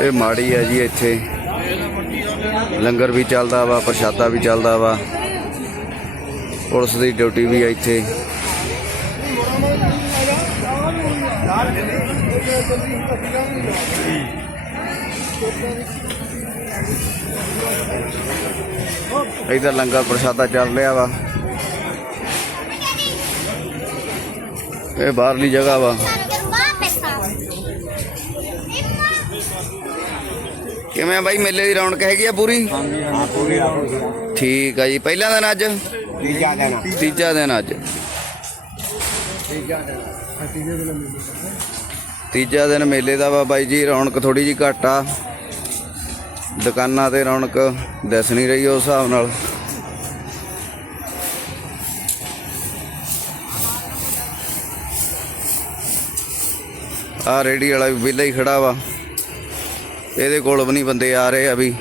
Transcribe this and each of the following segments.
ਇਹ ਮਾੜੀ ਹੈ ਜੀ ਇੱਥੇ। ਲੰਗਰ ਵੀ ਚੱਲਦਾ ਵਾ, ਪ੍ਰਸ਼ਾਦਾ ਵੀ ਚੱਲਦਾ ਵਾ। ਪੁਲਿਸ ਦੀ ਡਿਊਟੀ ਵੀ ਆ ਇੱਥੇ। ਇਧਰ ਲੰਗਰ ਪ੍ਰਸ਼ਾਦਾ ਚੱਲ ਰਿਹਾ ਵਾ। ਇਹ ਬਾਹਰਲੀ ਜਗ੍ਹਾ ਵਾ। ਕਿਵੇਂ ਆ ਬਾਈ? ਮੇਲੇ ਦੀ ਰੌਣਕ ਹੈਗੀ ਆ ਪੂਰੀ? ਹਾਂ ਪੂਰੀ ਰਾਤ ਠੀਕ ਆ ਜੀ। ਪਹਿਲਾ ਦਿਨ ਅੱਜ? ਤੀਜਾ ਦਿਨ ਤੀਜਾ ਦਿਨ ਅੱਜ। ਤੀਜਾ ਦਿਨ ਤੀਜਾ ਦਿਨ ਮੇਲੇ ਦਾ। ਵਾ ਬਾਈ ਜੀ ਰੌਣਕ ਥੋੜੀ ਜੀ ਘੱਟ ਆ। ਦੁਕਾਨਾਂ ਤੇ ਰੌਣਕ ਦਿਸ ਨਹੀਂ ਰਹੀ ਉਸ ਹਿਸਾਬ ਨਾਲ। ਆ ਰੇੜੀ ਵਾਲਾ ਵੀ ਵਿਹਲਾ ਹੀ ਖੜਾ ਵਾ। ਇਹਦੇ ਕੋਲ ਵੀ ਨਹੀਂ ਬੰਦੇ ਆ ਰਹੇ ਆ ਵੀ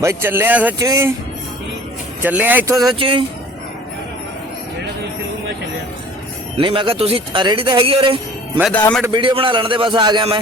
ਬਾਈ ਚੱਲੇ ਆ ਸੱਚੀ? ਚੱਲੇ ਆ ਇੱਥੋਂ ਸੱਚੀ? ਨਹੀਂ, ਮੈਂ ਕਿਹਾ ਤੁਸੀਂ ਰੈਡੀ ਤਾਂ ਹੈਗੀ ਉਰੇ? ਮੈਂ 10 ਮਿੰਟ ਵੀਡੀਓ ਬਣਾ ਲੈਣ ਦੇ, ਬਸ ਆ ਗਿਆ ਮੈਂ।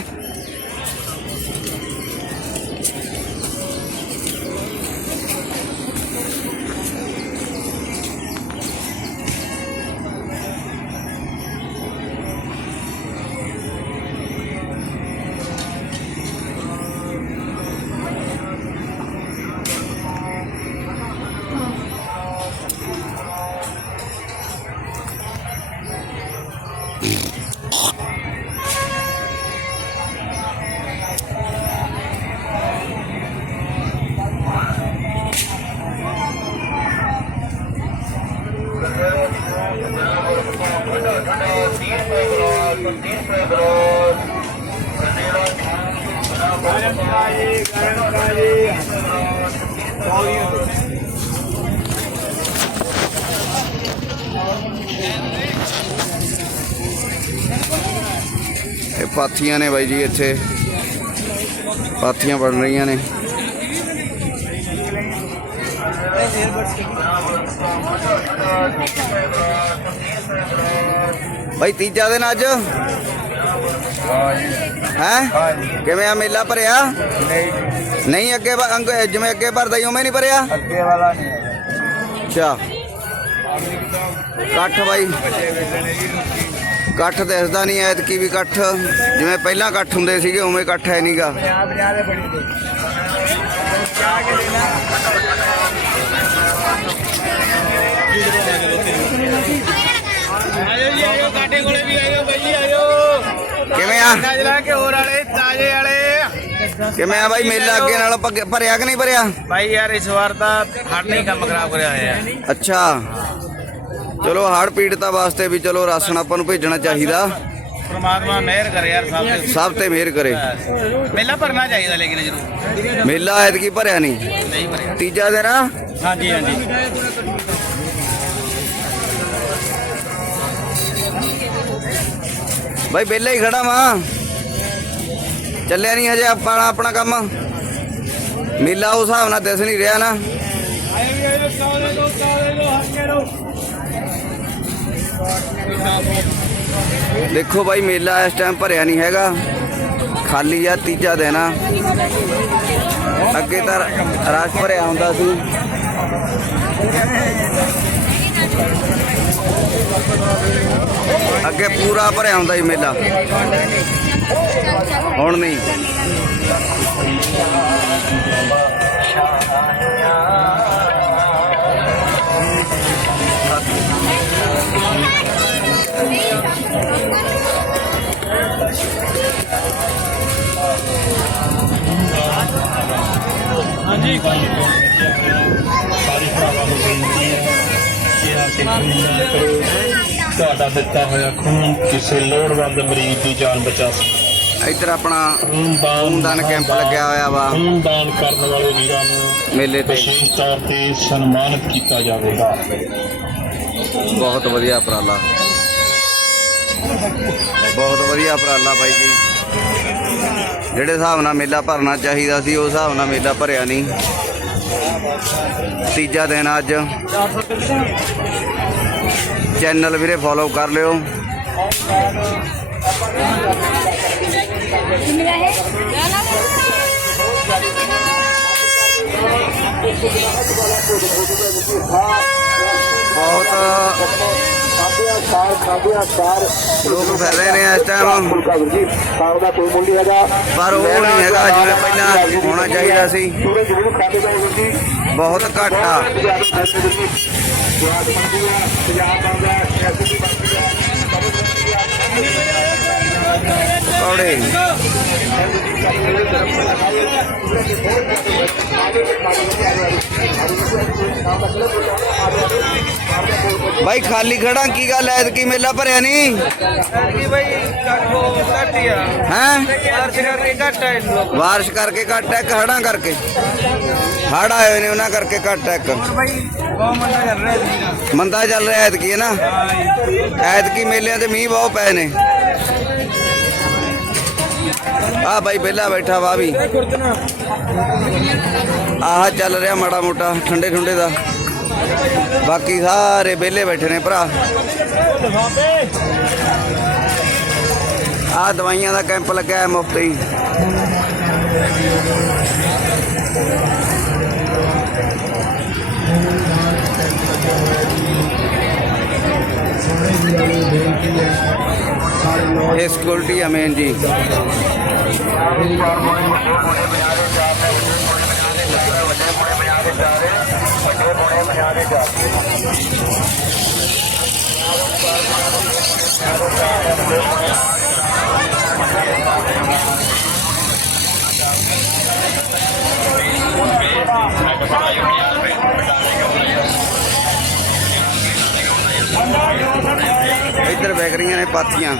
ਇਹ ਪਾਥੀਆਂ ਨੇ ਬਾਈ ਜੀ ਇੱਥੇ। ਪਾਥੀਆਂ ਬਣ ਰਹੀਆਂ ਨੇ। ਬਾਈ ਤੀਜਾ ਦਿਨ ਅੱਜ? ਹੈ? ਕਿਵੇਂ ਆ ਮੇਲਾ ਭਰਿਆ? ਨਹੀਂ ਅੱਗੇ ਜਿਵੇਂ ਅੱਗੇ ਭਰਦਾ ਹੀ ਉਵੇਂ ਨਹੀਂ ਭਰਿਆ? ਅੱਗੇ ਵਾਲਾ ਨਹੀਂ ਅੱਛਾ। ਇਕੱਠ ਬਾਈ। ਇਕੱਠ ਦਿਸਦਾ ਨਹੀਂ ਐਤਕੀ ਵੀ ਇਕੱਠ। ਜਿਵੇਂ ਪਹਿਲਾਂ ਇਕੱਠ ਹੁੰਦੇ ਸੀਗੇ ਉਵੇਂ ਇਕੱਠ ਹੈ ਨਹੀਂਗਾ ਕੇ ਕਿਵੇਂ ਆ? ਗਾਜਰਾ ਕੇ ਹੋਰ ਵਾਲੇ ਤਾਜੇ ਵਾਲੇ ਕਿਵੇਂ ਆ ਬਾਈ? ਮੇਲਾ ਅੱਗੇ ਨਾਲੋਂ ਭਰਿਆ ਕਿ ਨਹੀਂ ਭਰਿਆ? ਬਾਈ ਯਾਰ ਇਸ ਵਾਰ ਤਾਂ ਹੜ ਨਹੀਂ ਕੰਮ ਖਰਾਬ ਕਰਿਆ ਹੋਇਆ। ਅੱਛਾ। ਚਲੋ ਹੜ ਪੀੜਤਾਂ ਵਾਸਤੇ ਵੀ ਚਲੋ ਰਾਸ਼ਨ ਆਪਾਂ ਨੂੰ ਭੇਜਣਾ ਚਾਹੀਦਾ। ਪ੍ਰਮਾਤਮਾ ਮਿਹਰ ਕਰੇ ਯਾਰ ਸਭ ਤੇ। ਸਭ ਤੇ ਮਿਹਰ ਕਰੇ। ਮੇਲਾ ਭਰਨਾ ਚਾਹੀਦਾ ਲੇਕਿਨ ਜਰੂਰ। ਮੇਲਾ ਐਤਕੀ ਭਰਿਆ ਨਹੀਂ। ਨਹੀਂ ਭਰਿਆ। ਤੀਜਾ ਦਿਨ ਆ। ਹਾਂਜੀ ਹਾਂਜੀ। ਬਾਈ ਵਿਹਲਾ ਹੀ ਖੜਾ ਵਾਂ। ਚੱਲਿਆ ਨਹੀਂ ਹਜੇ ਆਪਾਂ ਆਪਣਾ ਕੰਮ। ਮੇਲਾ ਉਸ ਹਿਸਾਬ ਨਾਲ ਦਿਸ ਨਹੀਂ ਰਿਹਾ ਨਾ। ਦੇਖੋ ਬਾਈ, ਮੇਲਾ ਇਸ ਟਾਈਮ ਭਰਿਆ ਨਹੀਂ ਹੈਗਾ। ਖਾਲੀ ਆ, ਤੀਜਾ ਦਿਨ ਆ। ਅੱਗੇ ਤਾਂ ਰਸ਼ ਭਰਿਆ ਹੁੰਦਾ ਸੀ। ਅੱਗੇ ਪੂਰਾ ਭਰਿਆ ਹੁੰਦਾ ਸੀ ਮੇਲਾ। ਹੁਣ ਨਹੀਂ। ਸਾਰੀ ਭਰਾਵਾਂ ਨੂੰ ਬੇਨਤੀ ਹੈ ਕਿ ਆ ਕੇ ਖੂਨ ਦਾਨ ਕਰੋ। ਤੁਹਾਡਾ ਦਿੱਤਾ ਹੋਇਆ ਖੂਨ ਕਿਸੇ ਲੋੜਵੰਦ ਮਰੀਜ਼ ਦੀ ਜਾਨ ਬਚਾ ਸਕਦਾ ਇੱਧਰ ਆਪਣਾ ਖੂਨਦਾਨ ਖੂਨਦਾਨ ਕੈਂਪ ਲੱਗਿਆ ਹੋਇਆ ਵਾ। ਖੂਨਦਾਨ ਕਰਨ ਵਾਲੇ ਵੀਰਾਂ ਨੂੰ ਮੇਲੇ ਤੇ। ਵਿਸ਼ੇਸ਼ ਤੌਰ ਤੇ ਸਨਮਾਨਿਤ ਕੀਤਾ ਜਾਵੇਗਾ। ਬਹੁਤ ਵਧੀਆ ਉਪਰਾਲਾ। ਬਹੁਤ ਵਧੀਆ ਉਪਰਾਲਾ ਬਾਈ ਜੀ। ਜਿਹੜੇ ਹਿਸਾਬ ਨਾਲ ਮੇਲਾ ਭਰਨਾ ਚਾਹੀਦਾ ਸੀ ਉਸ ਹਿਸਾਬ ਨਾਲ ਮੇਲਾ ਭਰਿਆ ਨਹੀਂ। ਤੀਜਾ ਦਿਨ ਅੱਜ। ਚੈਨਲ ਵੀਰੇ ਫੋਲੋ ਕਰ ਲਿਓ। ਬਹੁਤ ਲੋਕ ਫਿਰ ਰਹੇ ਨੇ ਇਸ ਟਾਈਮ ਪਰ ਉਹ ਨਹੀਂ ਹੈਗਾ ਜਿਵੇਂ ਪਹਿਲਾਂ ਹੋਣਾ ਚਾਹੀਦਾ ਸੀ। ਬਹੁਤ ਘੱਟ ਆ। ਕੌੜੇ ਬਾਈ ਖਾਲੀ ਖੜਾ ਕੀ ਗੱਲ ਐ ਕੀ ਮੇਲਾ ਭਰਿਆ ਨਹੀਂ ਕੀ ਭਾਈ ਕੱਟ ਹੋ ਕੱਟ ਹੀ ਆ ਹੈ ਅਰਸ਼ ਕਰਕੇ ਕੱਟ ਹੈ ਲੋਕ ਬਾਰਿਸ਼ ਕਰਕੇ ਘੱਟ ਐ ਕਿ ਹੜਾਂ ਕਰਕੇ ਹੜ ਆਏ ਹੋਏ ਨੇ ਉਹਨਾਂ ਕਰਕੇ ਘੱਟ ਐ ਭਾਈ ਬਹੁਤ ਬਾਈ ਬੇਲਾ ਬੈਠਾ ਵਾ ਵੀ। ਆਹ ਚੱਲ ਰਿਹਾ ਮਾੜਾ ਮੋਟਾ, ਠੰਡੇ ਠੰਡੇ ਦਾ। ਬਾਕੀ ਸਾਰੇ ਵਿਹਲੇ ਬੈਠੇ ਨੇ ਭਰਾ। ਆ ਦਵਾਈਆਂ ਦਾ ਕੈਂਪ ਲੱਗਿਆ ਹੈ ਮੁਫਤ ਹੀ। ਇਹ ਸਿਕਿਉਰਿਟੀ ਆ ਮੇਨ ਜੀ ਇੱਧਰ ਵਿਕ ਰਹੀਆਂ ਨੇ ਪਾਥੀਆਂ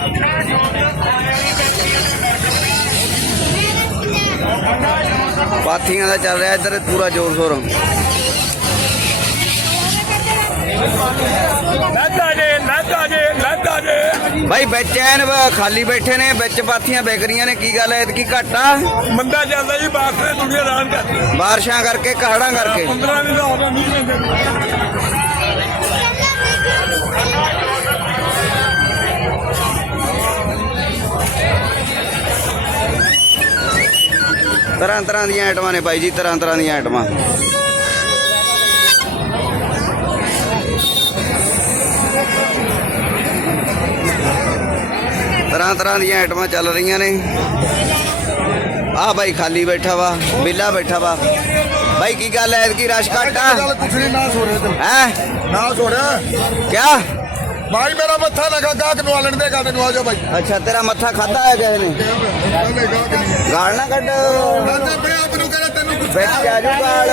ਪਾਥੀਆਂ ਦਾ ਚੱਲ ਰਿਹਾ ਇੱਧਰ ਪੂਰਾ ਜ਼ੋਰ ਸ਼ੋਰ ਲਾਦਾ ਜੇ ਲਾਦਾ ਜੇ ਲਾਦਾ ਜੇ ਭਾਈ ਵਿੱਚ ਐਨ ਵਾ ਖਾਲੀ ਬੈਠੇ ਨੇ ਵਿੱਚ ਪਾਥੀਆਂ ਵਿਕ ਰਹੀਆਂ ਨੇ ਕੀ ਗੱਲ ਐ ਕੀ ਘੱਟ ਆ ਮੰਦਾ ਚੱਲਦਾ ਜੀ ਬਾਸ ਨੇ ਦੁਨੀਆ ਰਾਨ ਕਰਦੀ ਬਾਰਿਸ਼ਾਂ ਕਰਕੇ ਕਹੜਾਂ ਕਰਕੇ 15 ਦਿਨ ਦਾ ਹੋ ਗਿਆ ਮੀਂਹ ਪੈਂਦੇ ਤਰ੍ਹਾਂ ਤਰ੍ਹਾਂ ਦੀਆਂ ਆਈਟਮਾਂ ਨੇ ਬਾਈ ਜੀ ਤਰ੍ਹਾਂ ਤਰ੍ਹਾਂ ਦੀਆਂ ਆਈਟਮਾਂ। ਤਰ੍ਹਾਂ ਤਰ੍ਹਾਂ ਦੀਆਂ ਆਈਟਮਾਂ ਚੱਲ ਰਹੀਆਂ ਨੇ। ਆ ਬਾਈ ਖਾਲੀ ਬੈਠਾ ਵਾ ਬਿੱਲਾ ਬੈਠਾ ਵਾ। ਬਾਈ ਕੀ ਗੱਲ ਐ ਕੀ ਰਸ਼ ਘੱਟ ਆ? ਕੁਛ ਨਹੀਂ ਨਾ ਸੋੜਿਆ ਤੂੰ ਹੈ? ਨਾ ਸੋੜਿਆ ਕਿਆ? ਭਾਈ ਮੇਰਾ ਮੱਥਾ ਲਗਾ ਗਾਹਕ ਨੂੰ ਆਲਣ ਦੇ ਗਾਣੇ ਨੂੰ ਆ ਜਾਓ ਭਾਈ ਅੱਛਾ ਤੇਰਾ ਮੱਥਾ ਖਾਦਾ ਹੈ ਕਿਸੇ ਨੇ ਕਹਿੰਦੇ ਗਾਹਕ ਨਹੀਂ ਗਾਲ ਨਾ ਕੱਢ ਕਹਿੰਦੇ ਬਈ ਆਪ ਨੂੰ ਕਹਿੰਦਾ ਤੈਨੂੰ ਕੁਛ ਵਿੱਚ ਆ ਜੂ ਗਾਲ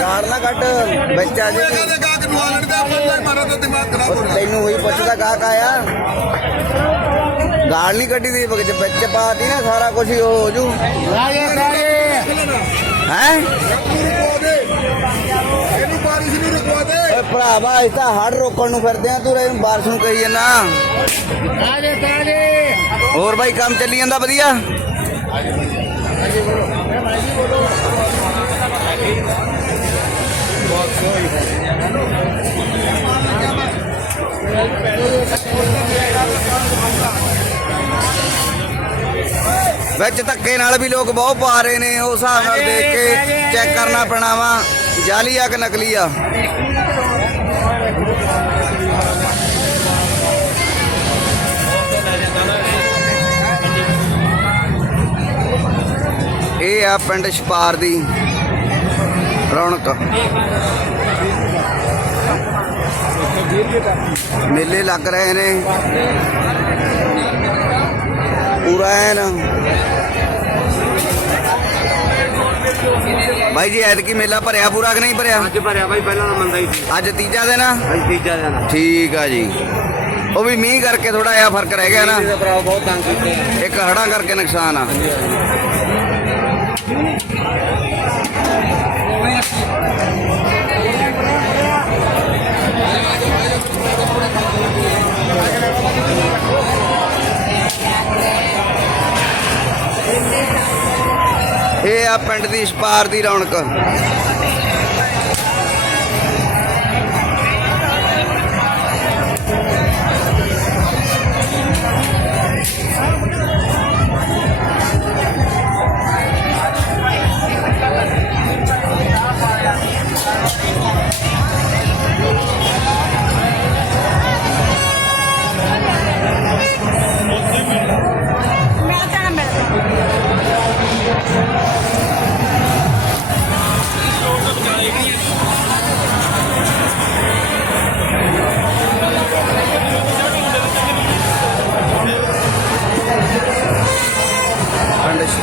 ਗਾਲ ਨਾ ਕੱਢ ਵਿੱਚ ਆ ਜੂ ਕਹਿੰਦੇ ਗਾਹਕ ਨੂੰ ਆਲਣ ਦੇ ਨੂੰ ਮਾਰਾ ਤਾਂ ਦਿਮਾਗ ਖਰਾਬ ਹੋ ਉਹ ਰਿਹਾ ਤੈਨੂੰ ਹੋਈ ਪੁੱਛਦਾ ਗਾਹਕ ਆਇਆ ਗਾਲ ਨਹੀਂ ਕੱਢੀ ਦੀ ਵਿੱਚ ਵਿੱਚ ਪਾਤੀ ਨਾ ਸਾਰਾ ਕੁਝ ਹੀ ਹੋ ਜੂ ਹੈ ਨੂੰ ਰੁਕਵਾ ਦੇ ਓਏ ਭਰਾਵਾ ਇਸ ਤਾਂ ਹੜ ਰੋਕਣ ਨੂੰ ਫਿਰਦੇ ਆ ਤੂੰ ਇਹਨੂੰ ਬਾਰਿਸ਼ ਨੂੰ ਕਹੀ ਜਾਂਦਾ ਹੋਰ ਬਾਈ ਕੰਮ ਚੱਲੀ ਜਾਂਦਾ ਵਧੀਆ? ਵਿੱਚ ਧੱਕੇ ਨਾਲ ਵੀ ਲੋਕ ਬਹੁਤ ਪਾ ਰਹੇ ਨੇ ਉਸ ਹਿਸਾਬ ਨਾਲ ਦੇਖ ਕੇ ਚੈੱਕ ਕਰਨਾ ਪੈਣਾ ਵਾ। ਜਾਲੀ ਆ ਕਿ ਨਕਲੀ ਆ। ਇਹ ਆ ਪਿੰਡ ਛਪਾਰ ਦੀ ਰੌਣਕ। ਮੇਲੇ ਲੱਗ ਰਹੇ ਨੇ। ਪੂਰਾ ਐਨ। ਭਾਈ ਜੀ ਐਤਕੀ ਮੇਲਾ ਭਰਿਆ ਪੂਰਾ ਕਿ ਨਹੀਂ ਭਰਿਆ? ਅੱਜ ਭਰਿਆ ਭਾਈ ਪਹਿਲਾਂ ਤਾਂ ਮੰਦਾ ਹੀ ਸੀ। ਅੱਜ ਤੀਜਾ ਦਿਨ ਆ? ਭਾਈ ਤੀਜਾ ਦਿਨ ਠੀਕ ਆ ਜੀ। ਉਹ ਵੀ ਮੀਂਹ ਕਰਕੇ ਥੋੜਾ ਜਿਹਾ ਫ਼ਰਕ ਰਹਿ ਗਿਆ ਨਾ। ਇਹਦਾ ਭਰਾ ਬਹੁਤ ਤੰਗ ਕੀਤੇ ਆ। ਇੱਕ ਹੜਾਂ ਕਰਕੇ ਨੁਕਸਾਨ ਆ। ਇਹ ਆ ਪਿੰਡ ਦੀ ਸਪਾਰ ਦੀ ਰੌਣਕ।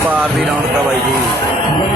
पार भी राउंड का भाई जी